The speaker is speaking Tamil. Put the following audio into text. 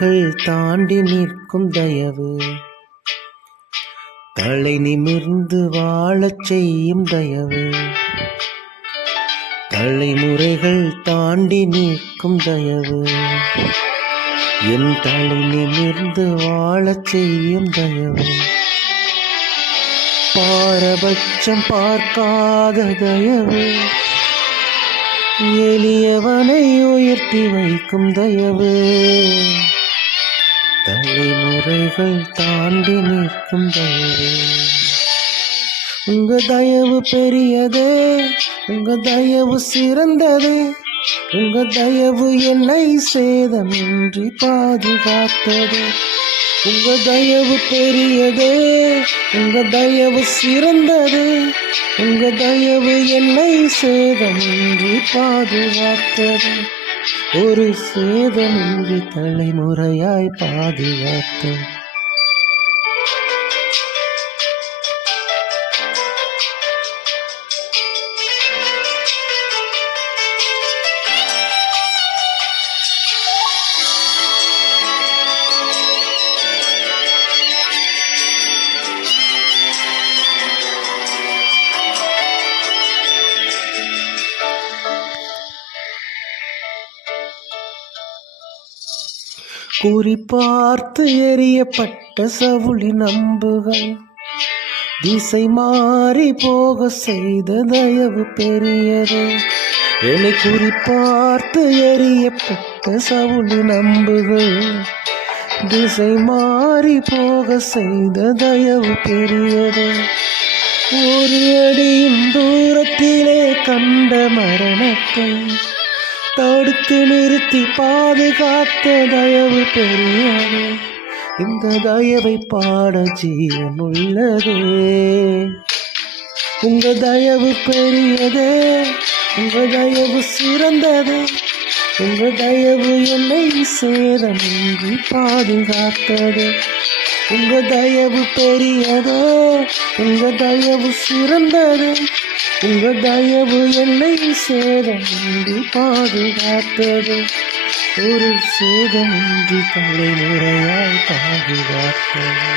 தலைமுறைகள் தாண்டி நிற்கும் தயவு, தலை நிமிர்ந்து வாழச் செய்யும் தயவு, தலைமுறைகள் தாண்டி நிற்கும் தயவு, என் தலை நிமிர்ந்து வாழச் செய்யும் தயவு, பாரபட்சம் பார்க்காத தயவு, எளியவனை உயர்த்தி வைக்கும் தயவு, தலைமுறைகள் தாண்டி நிற்கும் தயவு. உங்க தயவு பெரியது, உங்க தயவு சிறந்தது, உங்க தயவு என்னை சேதமின்றி பாதுகாத்தது. உங்க தயவு பெரியது, உங்க தயவு சிறந்தது, உங்க தயவு என்னை சேதமின்றி பாதுகாத்தது. ஒரு சேதமின்றி தலைமுறையாய் பாதுகாத்தது. குறிப்பார்த்து எறியப்பட்ட சவுளின் அம்புகள் திசை மாறி போக செய்த தயவு பெரியது. என்னை குறிப்பார்த்து எறியப்பட்ட சவுளின் அம்புகள் திசை மாறி போக செய்த தயவு பெரியது. ஒரு அடியின் தூரத்திலே கண்ட மரணத்தை தடுத்து நிறுத்தி பாதுகாத்த தயவு பெரியது. இந்த தயவை பாட ஜீவன் உள்ளதே. உங்க தயவு பெரியது, உங்க தயவு சிறந்தது, உங்க தயவு என்னை சேதமின்றி பாதுகாத்தது. உங்க தயவு பெரியது, உங்க தயவு சிறந்தது, உங்க தயவு என்னை சேதமின்றி பாதுகாத்தது. ஒரு சேதமின்றி தலைமுறையாய் பாதுகாத்தது.